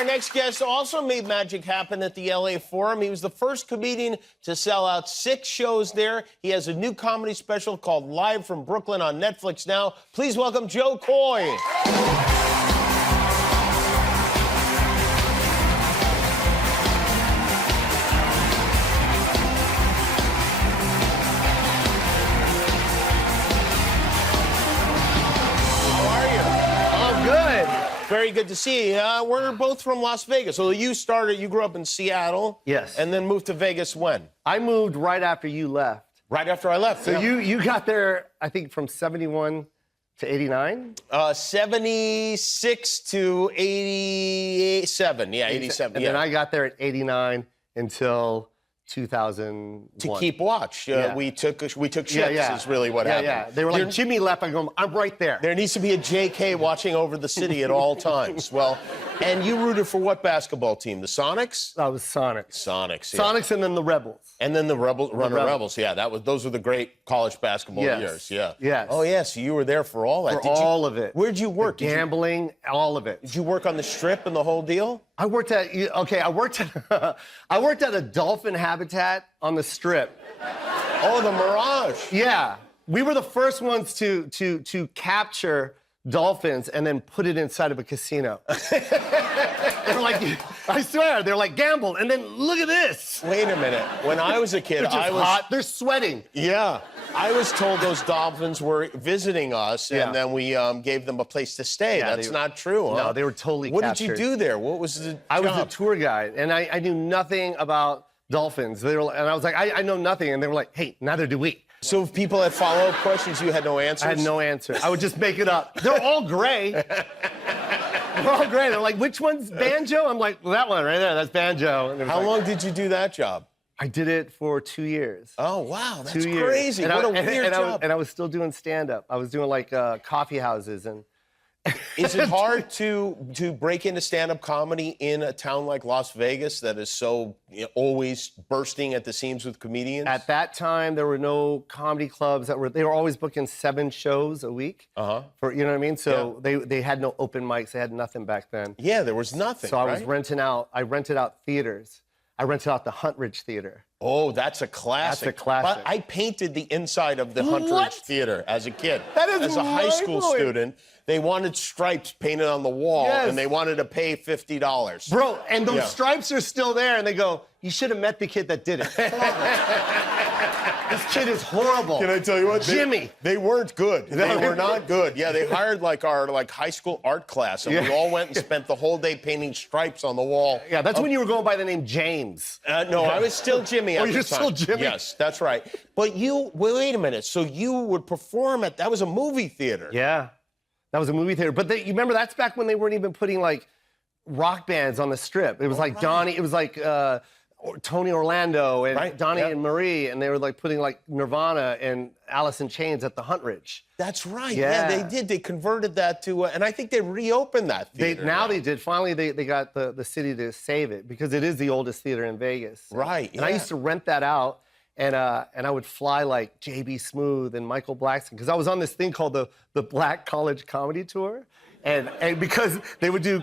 Our next guest also made magic happen at the LA Forum. He was the first comedian to sell out 6 shows there. He has a new comedy special called Live from Brooklyn on Netflix now. Please welcome Joe Coy. Very good to see you. We're both from Las Vegas. So you grew up in Seattle. Yes. And then moved to Vegas when? I moved right after you left. Right after I left. So you got there, I think, from 71 to 89? 76 to 87. Yeah, 87. And then I got there at 89 until 2001. To keep watch. We took shifts is really what happened. Yeah. They were like, Jimmy left. I go, I'm right there. There needs to be a JK watching over the city at all times. Well, and you rooted for what basketball team? The Sonics? That was Sonics. Sonics, yeah. Sonics and then the Rebels. And then the Rebels. Yeah, those were the great college basketball years. Yeah. Yes. Oh, yeah, so you were there for all that. For all of it. Where'd you work? Gambling, all of it. Did you work on the Strip and the whole deal? I worked at a dolphin habitat on the Strip. Oh, the Mirage. Yeah. We were the first ones to capture dolphins and then put it inside of a casino. They're like, I swear, they're like, gamble, and then look at this. Wait a minute. When I was a kid, I was hot. They're sweating. Yeah. I was told those dolphins were visiting us, and then we gave them a place to stay. Yeah, That's not true, huh? No, they were totally What captured. did you do there? What was the job? I was a tour guide, and I knew nothing about dolphins. And I was like, I know nothing. And they were like, hey, neither do we. So if people had follow-up questions, you had no answers? I had no answer. I would just make it up. They're all gray. They're all gray. They're like, which one's Banjo? I'm like, well, that one right there, that's Banjo. How long did you do that job? I did it for 2 years. Oh, wow, that's 2 years. crazy. What a weird job. And I was still doing stand-up. I was doing, like, coffee houses and... Is it hard to break into stand-up comedy in a town like Las Vegas that is so always bursting at the seams with comedians? At that time, there were no comedy clubs they were always booking 7 shows a week. For you know what I mean? So they had no open mics. They had nothing back then. Yeah, there was nothing. So I was renting out. I rented out theaters. I rented out the Huntridge Theater. Oh, that's a classic. That's a classic. But I painted the inside of the Huntridge Theater as a kid. That is as a high school student. They wanted stripes painted on the wall, and they wanted to pay $50. Bro, and those stripes are still there, and they go, you should have met the kid that did it. This kid is horrible. Can I tell you what? Jimmy. They weren't good. They were not good. Yeah, they hired our high school art class, and we all went and spent the whole day painting stripes on the wall. Yeah, that's when you were going by the name James. No, I was still Jimmy at the time. Oh, you're still Jimmy? Yes, that's right. But wait a minute. So you would perform that was a movie theater. Yeah, that was a movie theater. But you remember, that's back when they weren't even putting, like, rock bands on the Strip. It was like Donnie, it was like Tony Orlando and Donnie and Marie, and they were like putting like Nirvana and Alice in Chains at the Huntridge. That's right. Yeah, they did. They converted that to, and I think they reopened that theater. They did. Finally, they got the city to save it because it is the oldest theater in Vegas. Right. And I used to rent that out, and I would fly like J.B. Smoove and Michael Blackson because I was on this thing called the Black College Comedy Tour. And because they would do,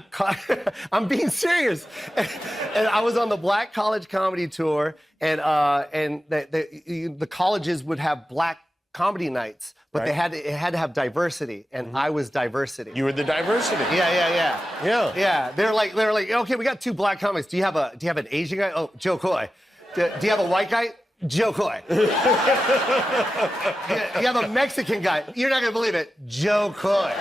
I'm being serious. And I was on the Black College Comedy Tour, and the colleges would have black comedy nights, but it had to have diversity, and I was diversity. You were the diversity. Yeah. They're like, okay, we got 2 black comics. Do you have an Asian guy? Oh, Joe Coy. Do you have a white guy? Joe Coy. You have a Mexican guy. You're not gonna believe it. Joe Coy.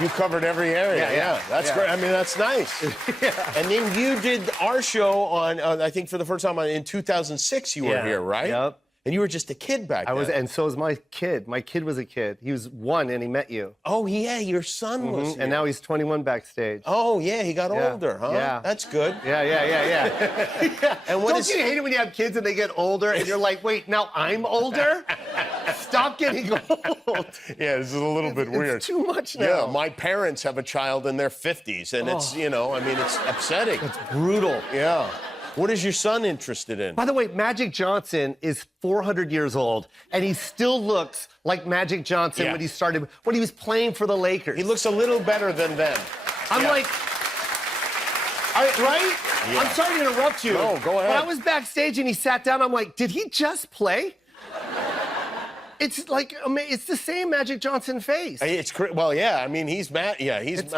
You covered every area. Yeah. That's great. I mean, that's nice. And then you did our show on, I think for the first time in 2006, you were here, right? Yep. And you were just a kid back then. And so was my kid. My kid was a kid. He was 1 and he met you. Oh, yeah, your son was here. And now he's 21 backstage. Oh, yeah, he got older, huh? Yeah. That's good. Yeah. And Don't you hate it when you have kids and they get older and you're like, wait, now I'm older? Stop getting old. Yeah, this is a little bit weird. It's too much now. Yeah, my parents have a child in their 50s, and it's, I mean, it's upsetting. It's brutal. Yeah. What is your son interested in? By the way, Magic Johnson is 400 years old, and he still looks like Magic Johnson when he was playing for the Lakers. He looks a little better than them. I'm like, Right? Yeah. I'm sorry to interrupt you. No, go ahead. When I was backstage and he sat down, I'm like, did he just play? It's like, it's the same Magic Johnson face. Well, yeah. I mean, he's yeah. He is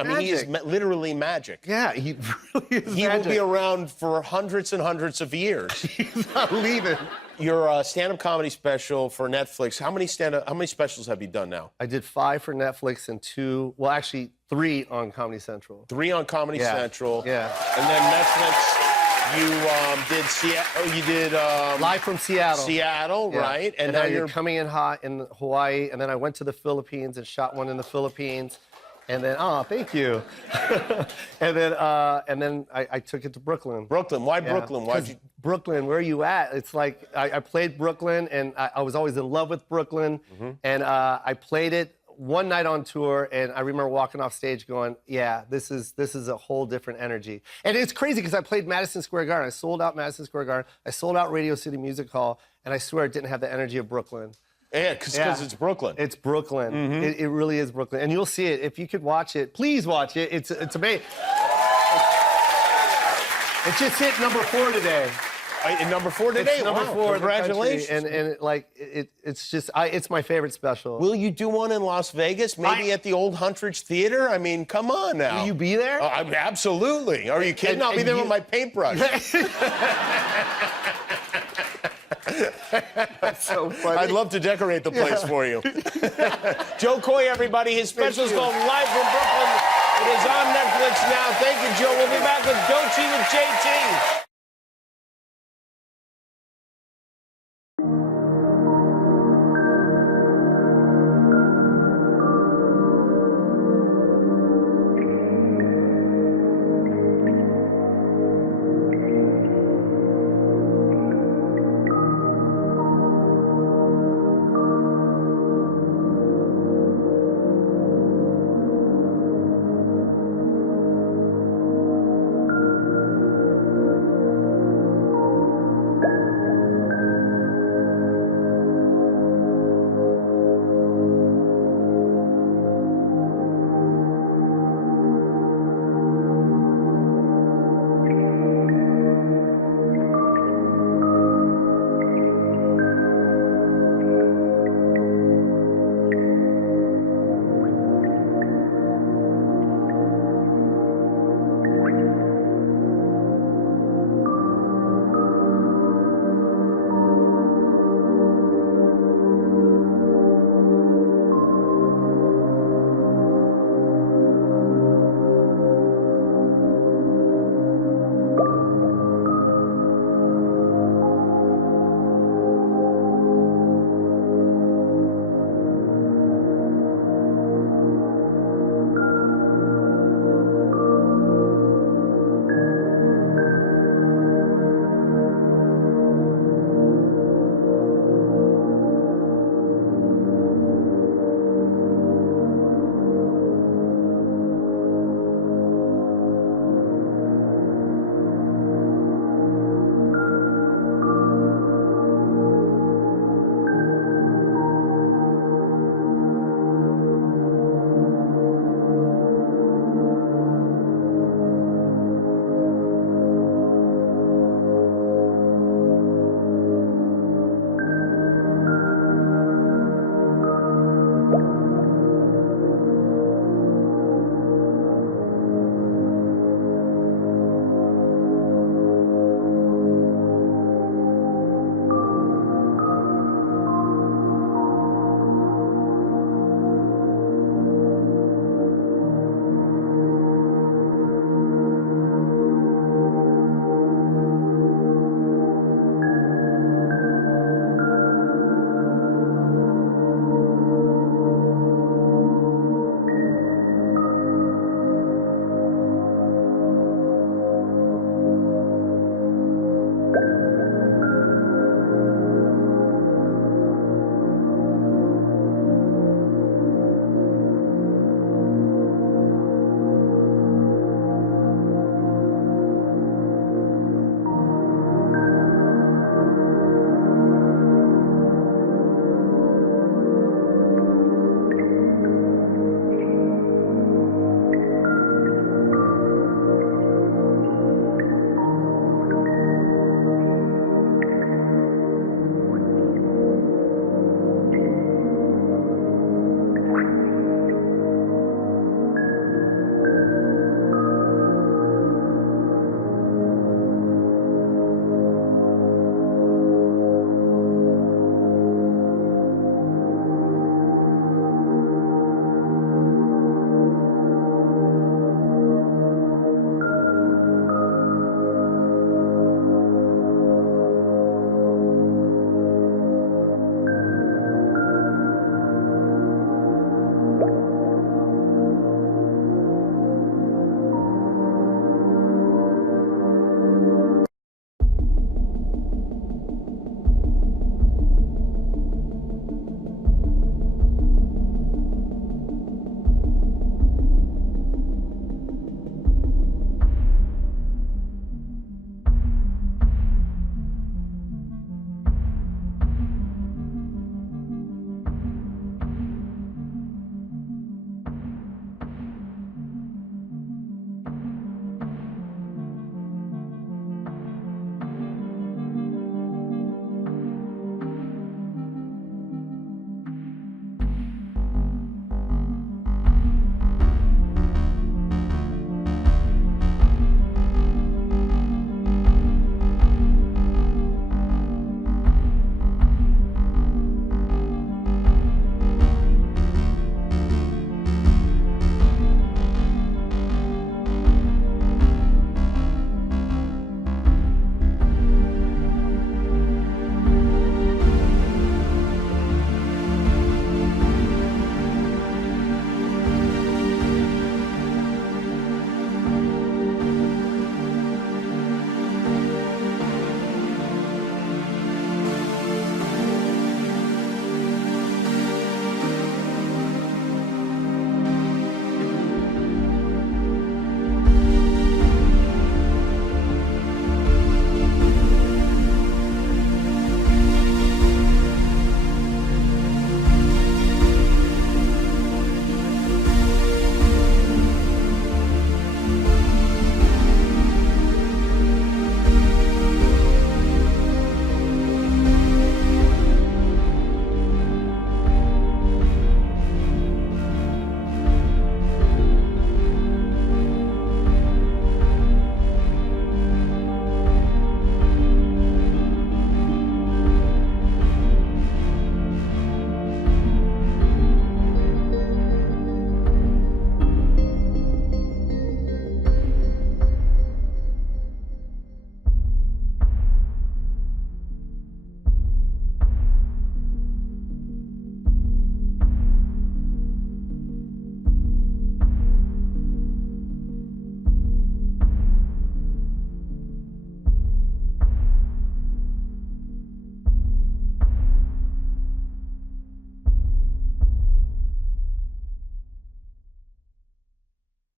literally magic. Yeah, he really is He magic. will be around for hundreds and hundreds of years. He's not leaving. Your stand-up comedy special for Netflix. How many specials have you done now? I did 5 for Netflix and 2, well, actually 3 on Comedy Central. 3 on Comedy Central. Yeah. And then Netflix. You did Seattle. You did Live from Seattle. Seattle, Yeah. right? And now you're coming in hot in Hawaii, and then I went to the Philippines and shot one in the Philippines, and then thank you. and then I took it to Brooklyn. Brooklyn. Why Brooklyn? Why? Brooklyn, where are you at? It's like I played Brooklyn, and I was always in love with Brooklyn, and I played it one night on tour, and I remember walking off stage going, yeah, this is a whole different energy. And it's crazy because I played Madison Square Garden. I sold out Madison Square Garden. I sold out Radio City Music Hall, and I swear it didn't have the energy of Brooklyn. Yeah, because it's Brooklyn. It's Brooklyn. It really is Brooklyn. And you'll see it. If you could watch it, please watch it. It's amazing. It just hit number 4 today. Number 4 today. It's number 4. Congratulations. And it's my favorite special. Will you do one in Las Vegas? Maybe at the old Huntridge Theater? I mean, come on now. Will you be there? Absolutely. Are you kidding? I'll be there with my paintbrush. That's so funny. I'd love to decorate the place for you. Joe Coy, everybody. His special is called Live from Brooklyn. It is on Netflix now. Thank you, Joe. We'll be back.